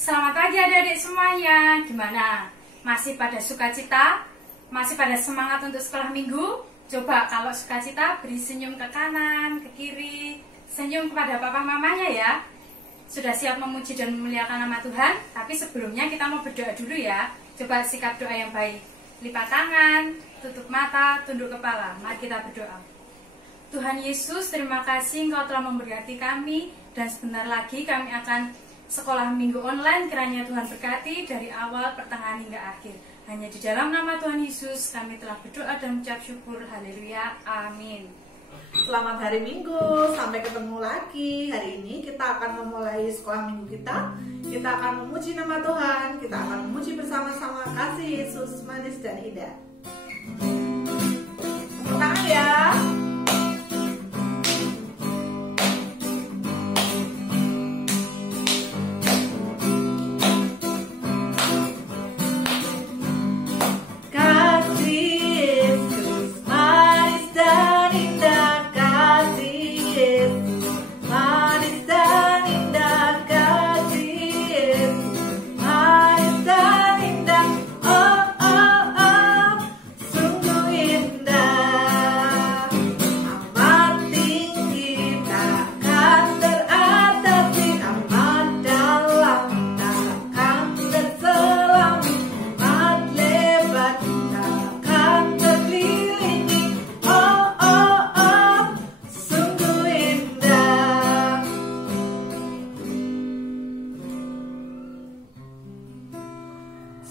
Selamat pagi adik-adik semuanya. Gimana? Masih pada sukacita? Masih pada semangat untuk sekolah minggu? Coba kalau sukacita beri senyum ke kanan, ke kiri, senyum kepada papa mamanya ya. Sudah siap memuji dan memuliakan nama Tuhan? Tapi sebelumnya kita mau berdoa dulu ya. Coba sikap doa yang baik. Lipat tangan, tutup mata, tunduk kepala. Mari kita berdoa. Tuhan Yesus, terima kasih Engkau telah memberkati kami. Dan sebentar lagi kami akan sekolah minggu online. Kiranya Tuhan berkati dari awal, pertengahan hingga akhir. Hanya di dalam nama Tuhan Yesus kami telah berdoa dan mengucap syukur. Haleluya, amin. Selamat hari Minggu, sampai ketemu lagi. Hari ini kita akan memulai sekolah minggu kita. Kita akan memuji nama Tuhan. Kita akan memuji bersama-sama kasih Yesus manis dan indah. Tepuk tangan ya.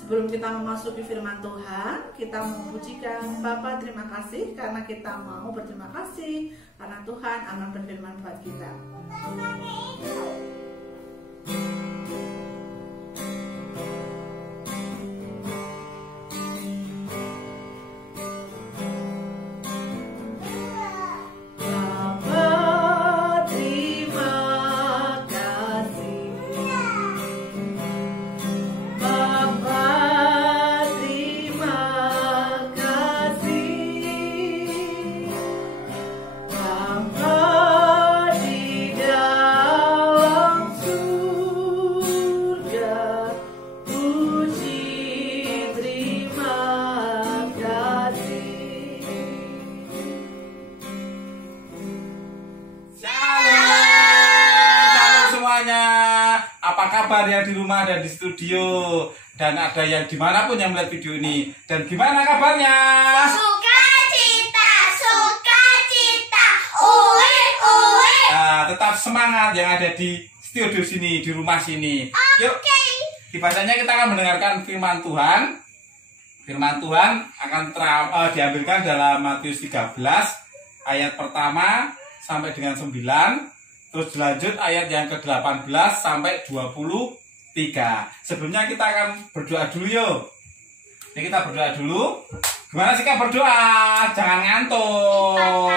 Sebelum kita memasuki firman Tuhan, kita memujikan Bapa. Terima kasih karena kita mau berterima kasih karena Tuhan akan berfirman buat kita. Apa kabar yang di rumah dan di studio dan ada yang dimanapun yang melihat video ini, dan gimana kabarnya? Sukacita, Nah, tetap semangat yang ada di studio sini, di rumah sini. Yuk, dibacanya kita akan mendengarkan firman Tuhan. Firman Tuhan akan diambilkan dalam Matius 13 ayat pertama sampai dengan 9. Terus dilanjut ayat yang ke-18 sampai 23. Sebelumnya kita akan berdoa dulu yuk. Jadi kita berdoa dulu. Gimana sih kak berdoa? Jangan ngantuk.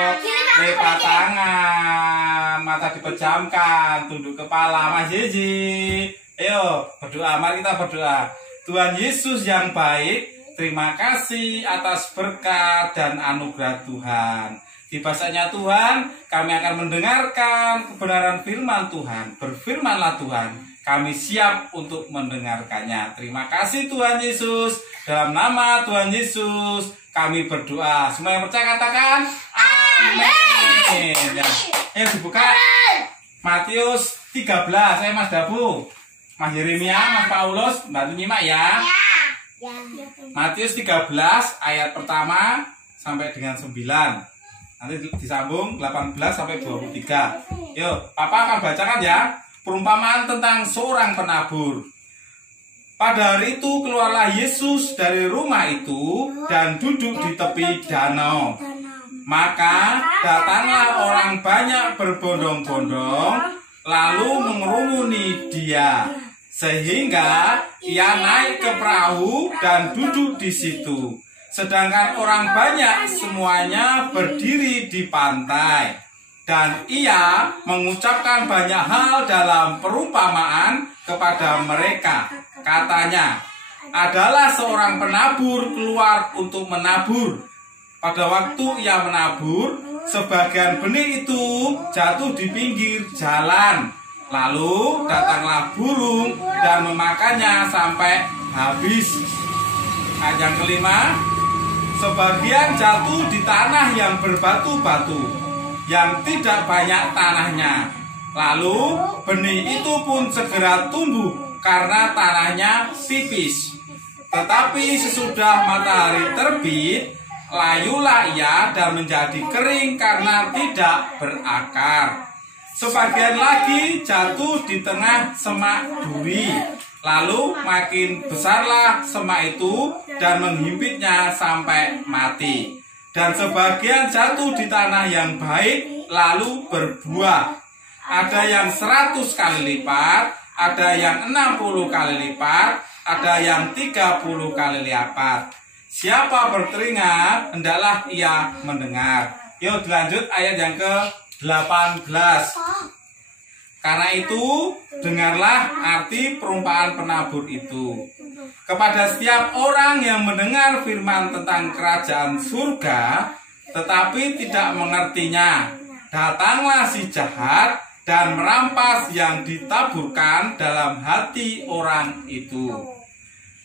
Lipat tangan, mata dipejamkan, tunduk kepala. Mas Yeji, ayo berdoa. Mari kita berdoa. Tuhan Yesus yang baik, terima kasih atas berkat dan anugerah Tuhan. Di bahasanya Tuhan, kami akan mendengarkan kebenaran firman Tuhan. Berfirmanlah Tuhan, kami siap untuk mendengarkannya. Terima kasih Tuhan Yesus. Dalam nama Tuhan Yesus, kami berdoa. Semua yang percaya katakan, amin. Ya, dibuka Matius 13. Saya Mas Dabu, Mas Yeremia, Mas Paulus, bantu nyimak ya. Matius 13 ayat pertama sampai dengan 9. Nanti disambung 18 sampai 23. Yuk, Papa akan bacakan ya. Perumpamaan tentang seorang penabur. Pada hari itu keluarlah Yesus dari rumah itu dan duduk di tepi danau. Maka datanglah orang banyak berbondong-bondong lalu mengerumuni dia, sehingga ia naik ke perahu dan duduk di situ. Sedangkan orang banyak semuanya berdiri di pantai. Dan ia mengucapkan banyak hal dalam perumpamaan kepada mereka. Katanya, adalah seorang penabur keluar untuk menabur. Pada waktu ia menabur, sebagian benih itu jatuh di pinggir jalan. Lalu datanglah burung dan memakannya sampai habis. Ayat yang kelima, sebagian jatuh di tanah yang berbatu-batu, yang tidak banyak tanahnya. Lalu benih itu pun segera tumbuh karena tanahnya tipis. Tetapi sesudah matahari terbit, layulah ia dan menjadi kering karena tidak berakar. Sebagian lagi jatuh di tengah semak duri. Lalu makin besarlah semak itu dan menghimpitnya sampai mati. Dan sebagian jatuh di tanah yang baik lalu berbuah. Ada yang 100 kali lipat, ada yang 60 kali lipat, ada yang 30 kali lipat. Siapa bertelinga, hendaklah ia mendengar. Yuk dilanjut ayat yang ke-18. Karena itu, dengarlah arti perumpamaan penabur itu. Kepada setiap orang yang mendengar firman tentang kerajaan surga, tetapi tidak mengertinya, datanglah si jahat dan merampas yang ditaburkan dalam hati orang itu.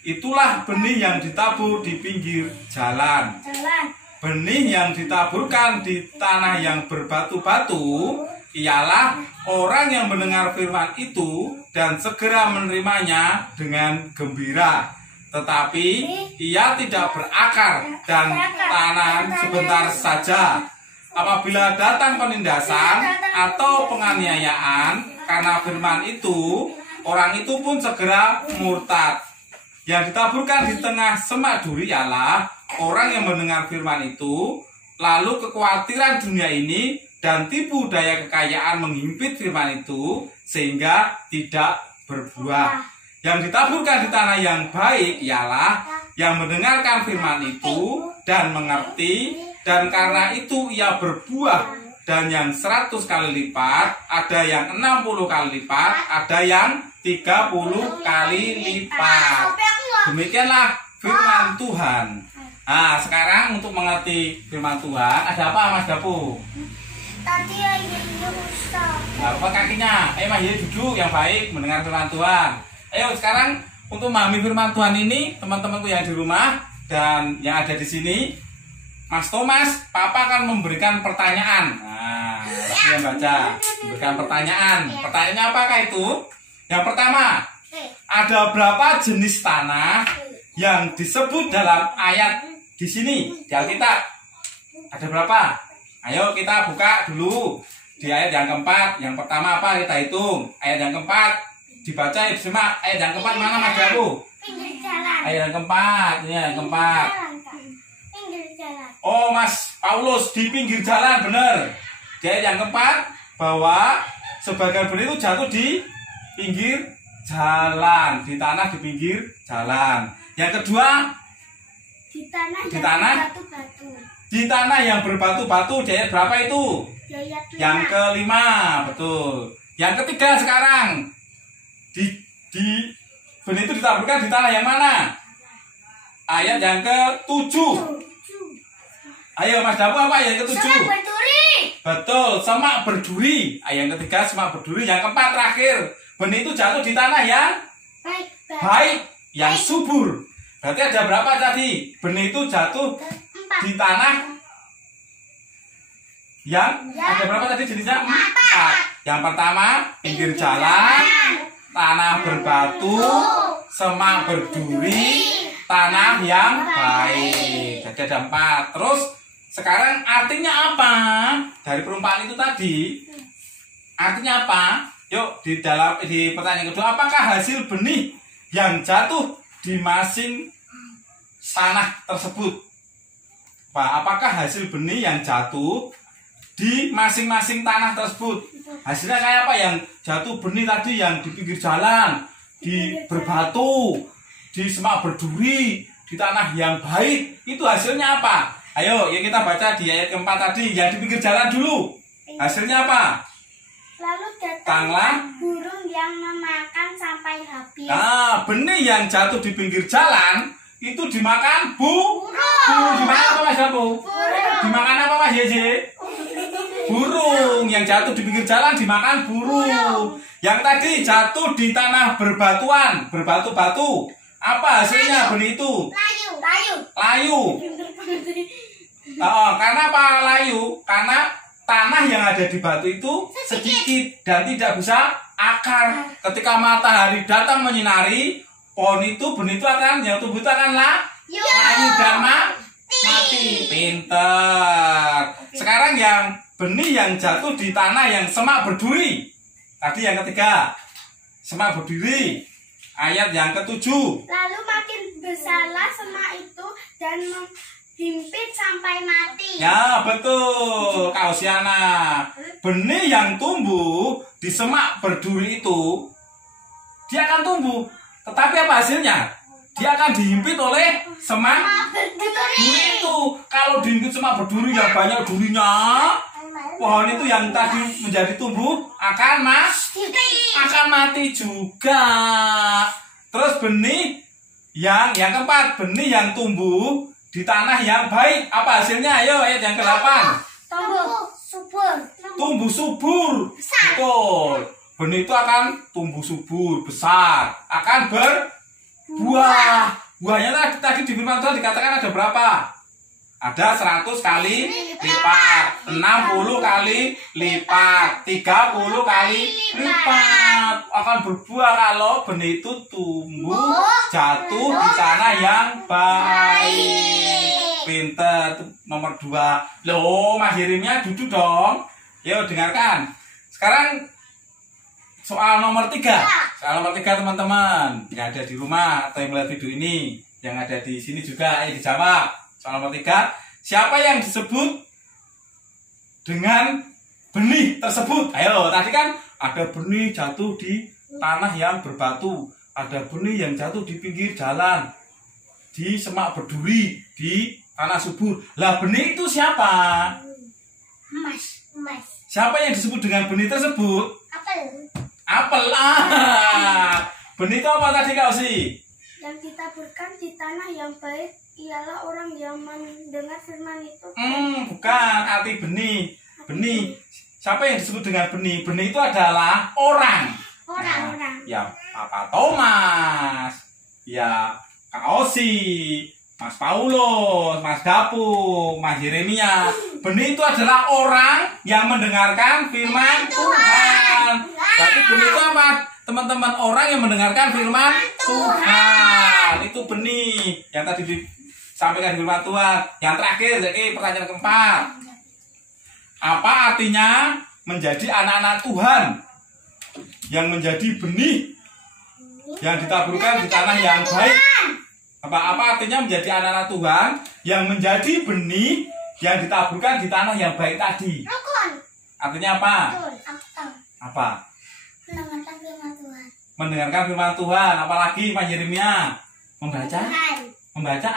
Itulah benih yang ditabur di pinggir jalan. Benih yang ditaburkan di tanah yang berbatu-batu ialah orang yang mendengar firman itu dan segera menerimanya dengan gembira. Tetapi ia tidak berakar dan tahan sebentar saja. Apabila datang penindasan atau penganiayaan karena firman itu, orang itu pun segera murtad. Yang ditaburkan di tengah semak duri ialah orang yang mendengar firman itu, lalu kekhawatiran dunia ini dan tipu daya kekayaan menghimpit firman itu sehingga tidak berbuah. Yang ditaburkan di tanah yang baik ialah yang mendengarkan firman itu dan mengerti, dan karena itu ia berbuah, dan yang 100 kali lipat, ada yang 60 kali lipat, ada yang 30 kali lipat. Demikianlah firman Tuhan. Nah, sekarang untuk mengerti firman Tuhan, ada apa Mas Dapu? Tadi aja rusak. Nah, apa kakinya? Ayo Mas Yedi duduk yang baik mendengar firman Tuhan. Ayo sekarang untuk memahami firman Tuhan ini, teman-temanku yang di rumah dan yang ada di sini, Mas Thomas, Papa akan memberikan pertanyaan. Nah, yang baca, memberikan pertanyaan. Pertanyaannya apakah itu? Yang pertama, ada berapa jenis tanah yang disebut dalam ayat di sini di Alkitab? Ada berapa? Ayo kita buka dulu di ayat yang keempat. Yang pertama apa? Kita hitung. Ayat yang keempat dibaca, simak. Ayat yang keempat mana Mas Dapu? Pinggir jalan. Ayat yang keempat. Ini ayat yang keempat. Pinggir jalan. Oh Mas Paulus, di pinggir jalan, benar. Di ayat yang keempat bahwa sebagian benih itu jatuh di pinggir jalan, di tanah di pinggir jalan. Yang kedua, Di tanah batu-batu. di tanah yang berbatu-batu. Di ayat berapa itu? Yang Ke kelima, betul. Yang ketiga sekarang, di benih itu ditaburkan di tanah yang mana? Ayat yang ke-7. Ayo Mas Dapu, apa ayat yang ke-7? Semak berduri. Betul, semak berduri. Ayat yang ketiga semak berduri. Yang keempat terakhir, benih itu jatuh di tanah yang baik, yang subur. Berarti ada berapa tadi? Benih itu jatuh di tanah yang ada berapa tadi jenisnya? 4. Yang pertama pinggir jalan, tanah berbatu, semak berduri, tanah yang baik. Jadi ada 4. Terus sekarang artinya apa dari perumpamaan itu tadi? Artinya apa? Yuk di pertanyaan kedua, apakah hasil benih yang jatuh di masing tanah tersebut? Pak, apakah hasil benih yang jatuh di masing-masing tanah tersebut? Hasilnya kayak apa? Yang jatuh benih tadi yang di pinggir jalan, di berbatu, di semak berduri, di tanah yang baik, itu hasilnya apa? Ayo, ya kita baca di ayat keempat tadi, yang di pinggir jalan dulu. Hasilnya apa? Lalu datanglah burung yang memakan sampai habis. Nah, benih yang jatuh di pinggir jalan itu dimakan burung. Dimakan apa Mas Dapu? Dimakan apa Mas Yeye? burung. Yang jatuh di pinggir jalan dimakan burung. Yang tadi jatuh di tanah berbatuan, berbatu-batu. Apa hasilnya benih itu? Layu. Karena apa layu? Karena tanah yang ada di batu itu sedikit dan tidak bisa akar. Ketika matahari datang menyinari, pohon itu, benih itu akan, yang tumbuh itu akan layu dan mati. Pinter. Sekarang yang benih yang jatuh di tanah yang semak berduri. Tadi yang ketiga, semak berduri. Ayat yang ke-7. Lalu makin besarlah semak itu dan menghimpit sampai mati. Ya, betul, Kak Osiana. Benih yang tumbuh di semak berduri itu, dia akan tumbuh. Tetapi apa hasilnya? Dia akan dihimpit oleh semak berduri itu. Kalau dihimpit semak berduri yang banyak durinya, pohon itu yang tadi menjadi tumbuh akan mati juga. Terus benih yang keempat, benih yang tumbuh di tanah yang baik. Apa hasilnya? Ayo, ayat yang ke-8. Tumbuh subur. Betul. Benih itu akan tumbuh subur, besar, akan berbuah. Buahnya tadi di firman Tuhan dikatakan ada berapa? Ada 100 kali lipat, 60 kali lipat, 30 kali lipat. Akan berbuah kalau benih itu tumbuh jatuh di tanah yang baik. Pinter. Nomor 2. Loh, Mas Yeremia duduk dong. Yuk dengarkan. Sekarang soal nomor 3. Soal nomor 3 teman-teman yang ada di rumah atau yang melihat video ini, yang ada di sini juga, ayo dijawab. Soal nomor 3, siapa yang disebut dengan benih tersebut? Ayo, tadi kan ada benih jatuh di tanah yang berbatu, ada benih yang jatuh di pinggir jalan, di semak berduri, di tanah subur. Lah, benih itu siapa? Emas. Siapa yang disebut dengan benih tersebut? Apel. Benih itu apa tadi, Kak Osi? Yang ditaburkan di tanah yang baik ialah orang yang mendengar firman itu. Bukan arti benih. Benih. Siapa yang disebut dengan benih? Benih itu adalah orang. Orang. Ya, Papa Thomas. Ya, Kak Osi, Mas Paulus, Mas Dapung, Mas Yeremia. Benih itu adalah orang yang mendengarkan firman Tuhan. Tapi benih itu apa? Teman-teman, orang yang mendengarkan firman Tuhan. Itu benih yang tadi disampaikan firman Tuhan. Yang terakhir, jadi pertanyaan keempat. Apa artinya menjadi anak-anak Tuhan yang menjadi benih yang ditaburkan di tanah yang baik? Apa artinya menjadi anak-anak Tuhan yang menjadi benih yang ditaburkan di tanah yang baik tadi? Artinya apa? Apa? Mendengarkan firman Tuhan. Apalagi Pak Yeremia? Membaca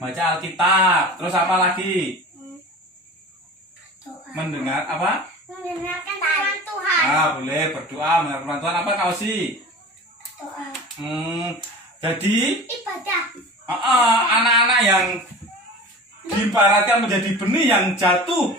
Alkitab. Terus apa lagi? Mendengar apa? Mendengarkan firman Tuhan. Boleh berdoa, mendengar firman Tuhan. Apa Kak Osi? Doa. Jadi Ibadah. anak-anak yang diibaratkan menjadi benih yang jatuh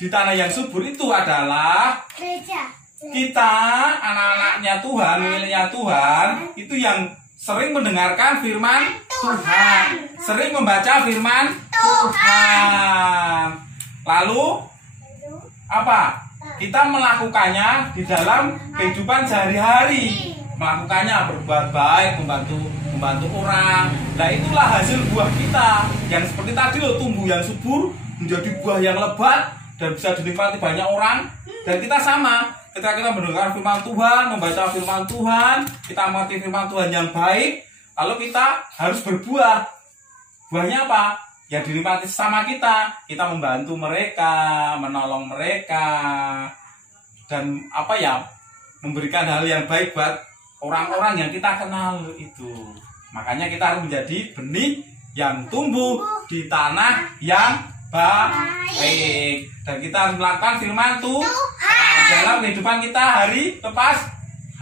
di tanah yang subur itu adalah Gereja. kita, anak-anaknya Tuhan, miliknya Tuhan, itu yang sering mendengarkan firman Tuhan, sering membaca firman Tuhan. Lalu apa? Kita melakukannya di dalam kehidupan sehari-hari. Melakukannya, berbuat baik, membantu orang. Nah, itulah hasil buah kita yang seperti tadi loh, tumbuh yang subur menjadi buah yang lebat dan bisa dinikmati banyak orang. Dan kita sama, ketika kita mendengar firman Tuhan, membaca firman Tuhan, kita mengerti firman Tuhan yang baik, lalu kita harus berbuah. Buahnya apa? Ya dinikmati sama kita membantu mereka, menolong mereka, dan memberikan hal yang baik buat orang-orang yang kita kenal itu. Makanya kita harus menjadi benih yang tumbuh di tanah yang baik. Dan kita harus melakukan firman Tuhan dalam kehidupan kita hari lepas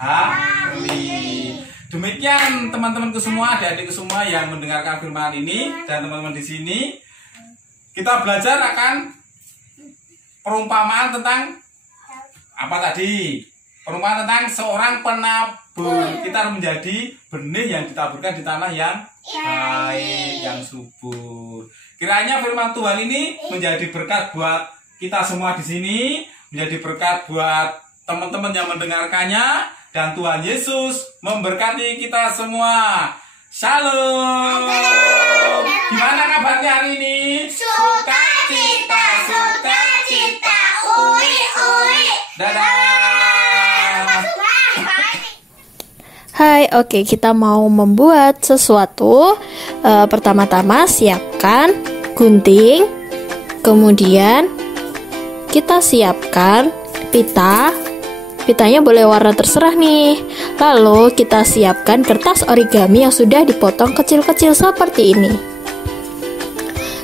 hari. Demikian teman-temanku semua, adik-adikku semua yang mendengarkan firman ini dan teman-teman di sini, kita belajar akan perumpamaan tentang apa tadi? Perumpamaan tentang seorang penabur. Kita harus menjadi benih yang ditaburkan di tanah yang baik, yang subur. Kiranya firman Tuhan ini menjadi berkat buat kita semua di sini, menjadi berkat buat teman-teman yang mendengarkannya, dan Tuhan Yesus memberkati kita semua. Shalom. Gimana kabarnya hari ini? Sukacita, sukacita, ui, ui. Dadah. Hai, oke, kita mau membuat sesuatu. Pertama-tama siapkan gunting, kemudian kita siapkan pita. Pitanya boleh warna terserah nih. Lalu kita siapkan kertas origami yang sudah dipotong kecil-kecil seperti ini.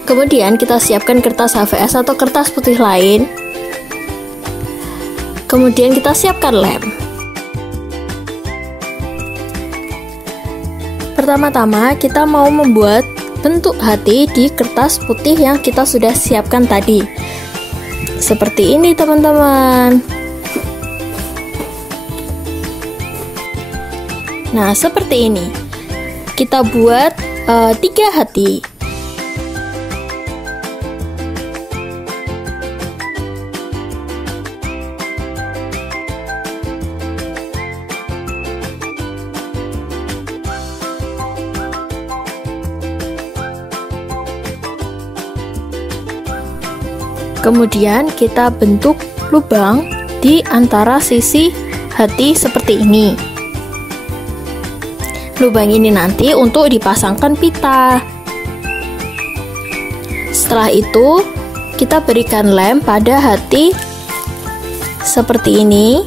Kemudian kita siapkan kertas HVS atau kertas putih lain. Kemudian kita siapkan lem. Pertama-tama kita mau membuat bentuk hati di kertas putih yang kita sudah siapkan tadi. Seperti ini teman-teman. Nah, seperti ini. Kita buat 3 hati. Kemudian kita bentuk lubang di antara sisi hati seperti ini. Lubang ini nanti untuk dipasangkan pita. Setelah itu, kita berikan lem pada hati seperti ini.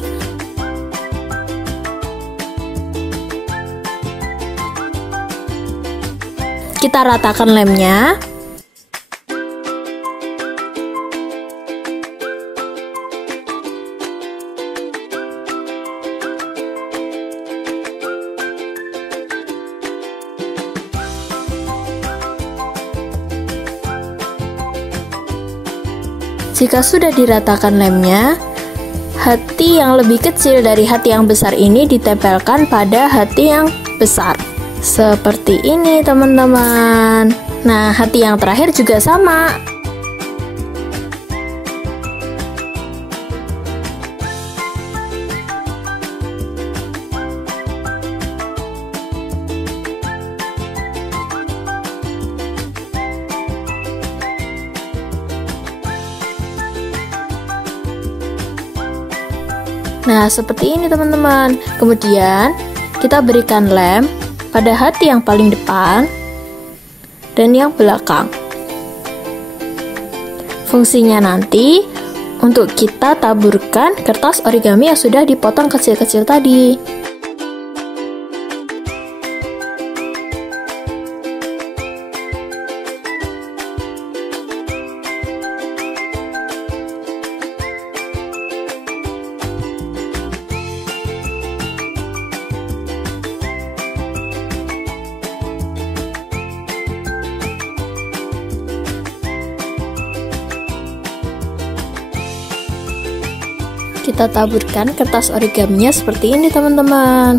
Kita ratakan lemnya. Jika sudah diratakan lemnya, hati yang lebih kecil dari hati yang besar ini ditempelkan pada hati yang besar. Seperti ini teman-teman. Nah, hati yang terakhir juga sama. Nah, seperti ini teman-teman. Kemudian kita berikan lem pada hati yang paling depan dan yang belakang. Fungsinya nanti untuk kita taburkan kertas origami yang sudah dipotong kecil-kecil tadi. Kita taburkan kertas origaminya seperti ini teman-teman.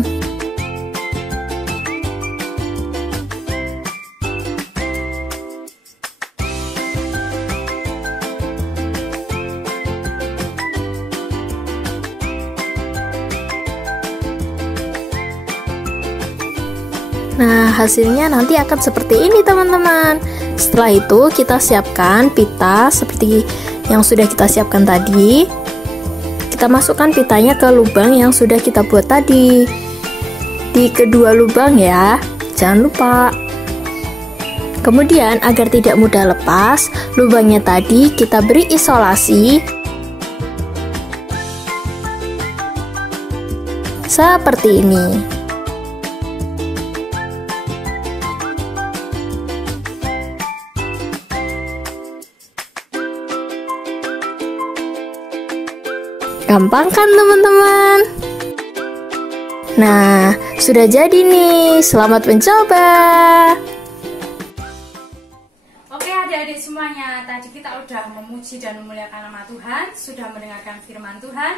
Nah, hasilnya nanti akan seperti ini teman-teman. Setelah itu kita siapkan pita seperti yang sudah kita siapkan tadi. Kita masukkan pitanya ke lubang yang sudah kita buat tadi. Di kedua lubang ya, jangan lupa. Kemudian agar tidak mudah lepas, lubangnya tadi kita beri isolasi seperti ini. Gampang kan teman-teman? Nah, sudah jadi nih. Selamat mencoba. Oke adik-adik semuanya, Tadi kita sudah memuji dan memuliakan nama Tuhan, sudah mendengarkan firman Tuhan,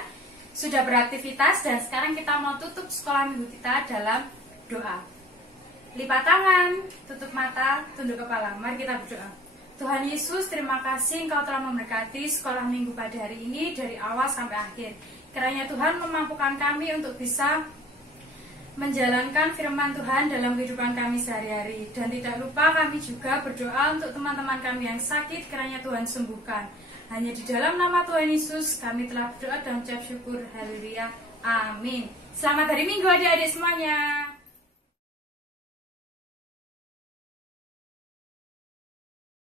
sudah beraktivitas, dan sekarang kita mau tutup sekolah minggu kita dalam doa. Lipat tangan, tutup mata, tunduk kepala. Mari kita berdoa. Tuhan Yesus, terima kasih Engkau telah memberkati sekolah minggu pada hari ini dari awal sampai akhir. Kiranya Tuhan memampukan kami untuk bisa menjalankan firman Tuhan dalam kehidupan kami sehari-hari. Dan tidak lupa kami juga berdoa untuk teman-teman kami yang sakit, kiranya Tuhan sembuhkan. Hanya di dalam nama Tuhan Yesus kami telah berdoa dan ucap syukur. Haleluya. Amin. Selamat hari Minggu adik-adik semuanya.